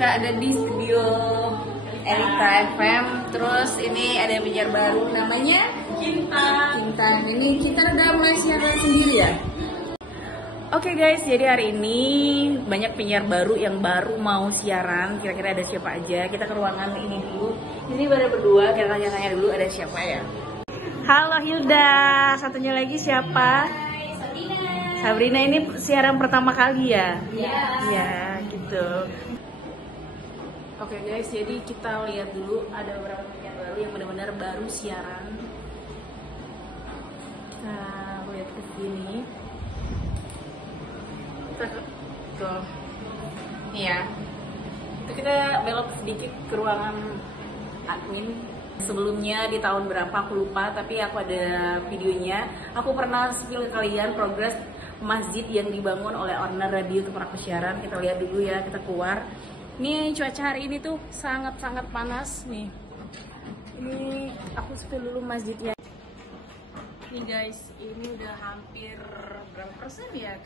Kita ada di studio Elita FM. Terus ini ada penyiar baru namanya Cinta. Ini kita udah mulai siaran sendiri ya. Oke guys, jadi hari ini banyak penyiar baru yang baru mau siaran. Kira-kira ada siapa aja? Kita ke ruangan ini dulu. Ini baru berdua, kita tanya-tanya dulu ada siapa ya. Halo Hilda, satunya lagi siapa? Hai, Sabrina. Sabrina ini siaran pertama kali ya? Iya. Ya, gitu. Oke guys, jadi kita lihat dulu ada beberapa penyiar baru yang benar-benar baru siaran. Nah, lihat ke sini. Tuh. Iya. Itu kita belok sedikit ke ruangan admin. Sebelumnya di tahun berapa aku lupa, tapi aku ada videonya. Aku pernah spill ke kalian progres masjid yang dibangun oleh owner radio Kemerak Siaran. Kita lihat dulu ya, kita keluar. Nih cuaca hari ini tuh sangat-sangat panas nih. Ini aku spill dulu masjidnya. Nih guys, ini udah hampir berapa persen ya?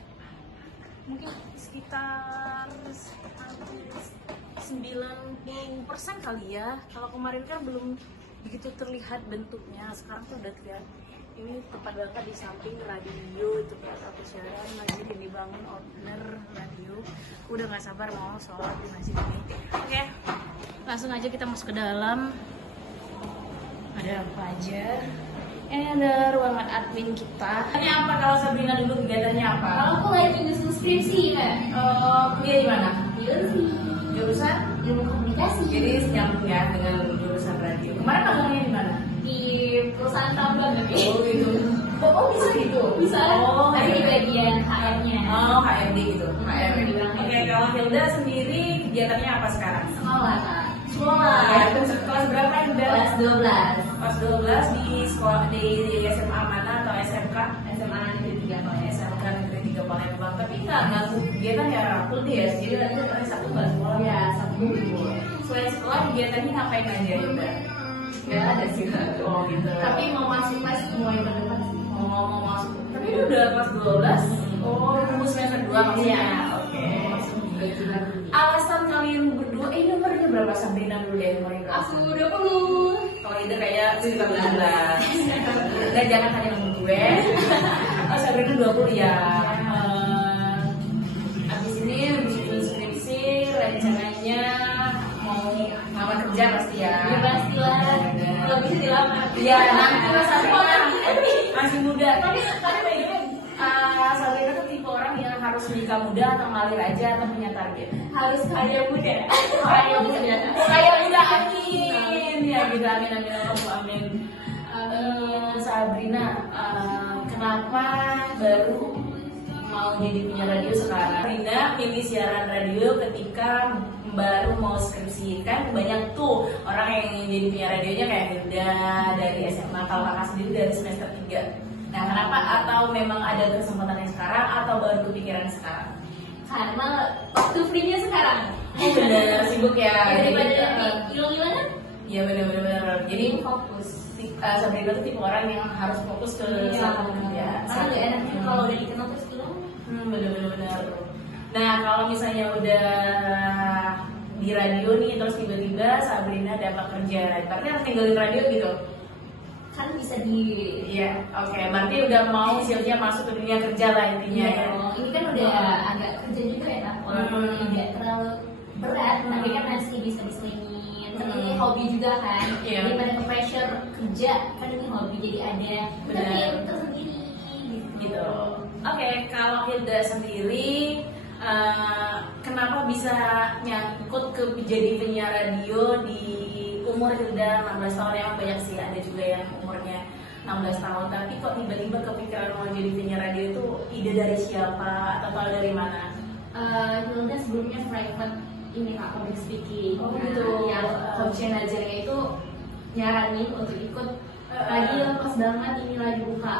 Mungkin sekitar 90% kali ya. Kalau kemarin kan belum begitu terlihat bentuknya, sekarang tuh udah terlihat. Ini tepat banget di samping radio itu kayak satu siaran masjid yang dibangun owner radio. Aku udah gak sabar mau sholat di masjid ini. Oke, langsung aja kita masuk ke dalam. Ada apa aja? Ini ada ruangan admin kita. Ini apa kalau Sabrina dulu kegiatannya apa? Kalau aku lagi nyusun skripsi ya. Kuliah di mana? Jurusan Ilmu komunikasi. Jadi nyambung ya dengan jurusan radio. Kemarin ngomongnya di mana? Di perusahaan tambang tapi. Oh gitu. Oh bisa gitu. Bisa. Oh, tapi di bagian HR-nya. Oh HRD gitu. HRD. Dibilang Oke, kalau Hilda sendiri kegiatannya apa sekarang? Sekolah, Kak. Sekolah. Kelas berapa Hilda? Kelas 12. Kelas 12 di sekolah di SMA mana atau SMK? SMA Negeri 3 Palembang. SMK Negeri 3 Palembang. Tapi nggak kegiatan ya full day ya. Jadi nanti hari Sabtu nggak sekolah. Ya, Sabtu Minggu. Selain sekolah kegiatannya ngapain aja Hilda? Nggak ada sih. Oh gitu. Tapi mau masuk les mau yang berdebat sih. Mau masuk. Tapi itu udah kelas 12. Oh, nunggu semester 2 maksudnya. Iya. Oke. Alasan kalian berdua, ini nomornya berapa Sabrina dulu deh, nomornya berapa? Aku 20. Kalau itu kayak 19. Dan jangan tanya nomor gue. Oh, Sabrina 20 ya. Abis ini habis skripsi, rencananya mau ngelamar kerja pasti ya. Ya pastilah. Kalau bisa dilamar. Iya, nanti Sabrina masih muda. Tapi Sabrina tuh tipe orang yang harus nikah muda atau ngalir aja atau punya target? harus kaya muda. Kaya muda. Kaya muda, amin. Ya gitu, amin. Sabrina, kenapa baru mau jadi penyiar radio sekarang? Sabrina pilih siaran radio ketika baru mau skripsi. Kan banyak tuh orang yang jadi penyiar radionya kayak Hilda dari SMA, kalau kakak sendiri dari semester 3. Nah, kenapa? Atau memang ada kesempatannya sekarang atau baru kepikiran sekarang? Karena waktu free-nya sekarang. Bener, sibuk ya. Daripada nanti hilang-hilangan. Iya bener. Jadi Fokus. Sabrina tuh tipe orang yang harus fokus ke satu kerjaan. Karena gak enak kalau udah dikenal terus hilang. Bener. Nah, kalau misalnya udah di radio nih terus tiba-tiba Sabrina dapat kerja, berarti harus tinggalin radio gitu? Kan bisa di. Iya, oke. Berarti udah mau siap-siap masuk ke dunia kerja lah intinya ya. Ini kan udah agak kerja juga ya, walaupun tidak terlalu berat, tapi kan masih bisa diselingin. Tapi ini hobi juga kan. Iya. Daripada ke pressure kerja, kan ini hobi jadi ada. Benar. Tapi tersendiri. Gitu. Oke, kalau Hilda sendiri kenapa bisa nyangkut ke jadi penyiar radio di umur Hilda 16 tahun? Yang banyak sih, ada juga yang umurnya 16 tahun, tapi kok tiba-tiba kepikiran mau jadi penyiar radio itu ide dari siapa atau tahu dari mana? Hilda sebelumnya private ini Kak, public speaking. Oh gitu. Yang coach Nazarnya itu nyaranin untuk ikut lagi pas banget ini lagi buka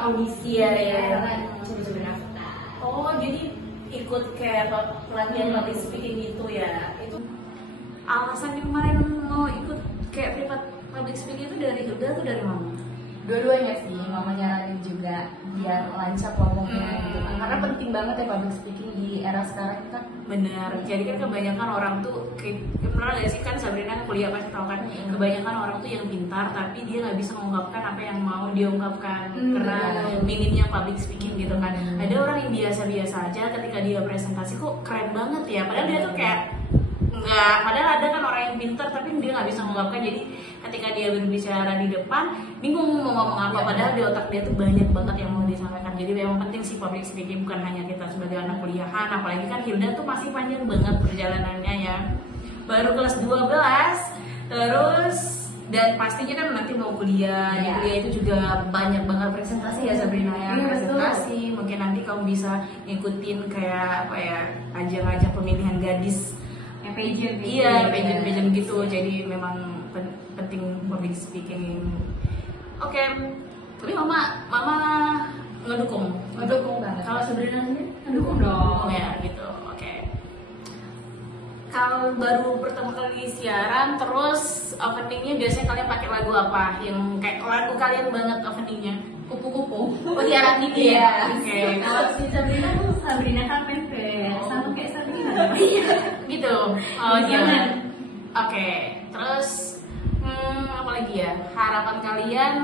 audisi Iya. coba-coba daftar. Oh, jadi ikut kayak pelatihan public speaking gitu ya? Itu alasannya kemarin mau ikut kayak privat public speaking itu dari Hilda tuh dari mana? Dua-duanya sih, mama nyaranin juga biar lancar ngomongnya gitu kan. Karena penting banget ya public speaking di era sekarang kan. Bener, jadi kan kebanyakan orang tuh pernah gak sih kan Sabrina kuliah pasti tau kan, kebanyakan orang tuh yang pintar tapi dia nggak bisa mengungkapkan apa yang mau dia ungkapkan karena minimnya public speaking gitu kan. Ada orang yang biasa-biasa aja ketika dia presentasi kok keren banget ya, padahal dia tuh kayak nggak, padahal ada kan orang yang pintar tapi dia nggak bisa mengungkapkan, jadi ketika dia berbicara di depan bingung mau ngomong apa, padahal di otak dia tuh banyak banget yang mau disampaikan. Jadi memang penting sih public speaking, bukan hanya kita sebagai anak kuliahan, apalagi kan Hilda tuh masih panjang banget perjalanannya ya, baru kelas 12 terus, dan pastinya kan nanti mau kuliah. Di kuliah itu juga banyak banget presentasi ya Sabrina ya, presentasi mungkin nanti kamu bisa ngikutin kayak apa ya, ajang-ajang pemilihan gadis, pageant gitu. Iya, pageant gitu. Jadi memang penting public speaking. Oke. Tapi mama ngedukung banget. Kalau Sabrina sendiri Ngedukung dong. ya gitu. Oke. Kalau baru pertama kali siaran, terus openingnya biasanya kalian pakai lagu apa? Yang kayak lagu kalian banget openingnya? Kupu-kupu. Oh, Tiara Niki ya. Oke. Kalau si Sabrina tuh Sabrina Carpenter, sama kayak Sabrina. Gitu. Oh, jangan. Oke. Terus apa lagi ya? Harapan kalian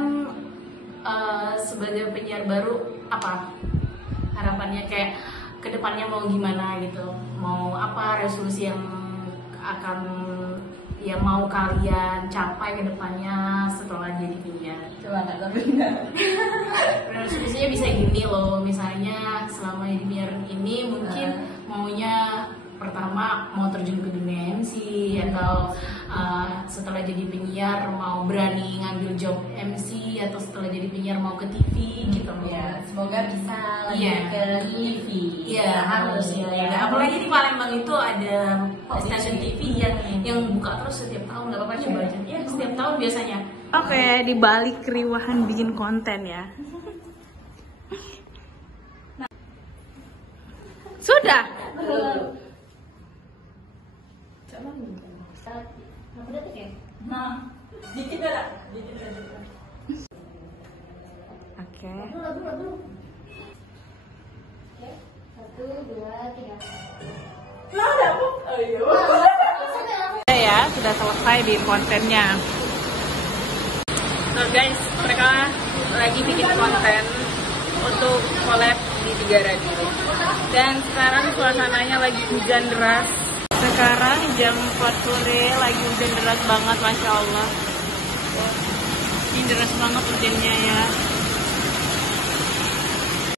sebagai penyiar baru apa? Harapannya kayak kedepannya mau gimana gitu? Mau apa resolusi yang mau kalian capai kedepannya setelah jadi penyiar? Coba nggak Sabrina. Resolusinya bisa gini loh, misalnya selama jadi penyiar ini mungkin maunya pertama mau terjun ke dunia MC, atau setelah jadi penyiar mau berani ngambil job MC, atau setelah jadi penyiar mau ke TV gitu. Ya, semoga bisa Iya. ke TV. Iya, harus ya. Apalagi di Palembang itu ada stasiun TV yang buka terus setiap tahun, nggak apa-apa coba aja. Ya, setiap tahun biasanya. Oke, di balik keriuhan bikin konten ya. Sudah. Dikit aja. Oke. Lagu. Oke, 1, 2, 3. Ya, sudah selesai di kontennya. So guys, mereka lagi bikin konten untuk collab di 3 Radio. Dan sekarang suasananya lagi hujan deras. Sekarang jam 4 sore lagi hujan deras banget, Masya Allah. Ini deras banget hujannya ya.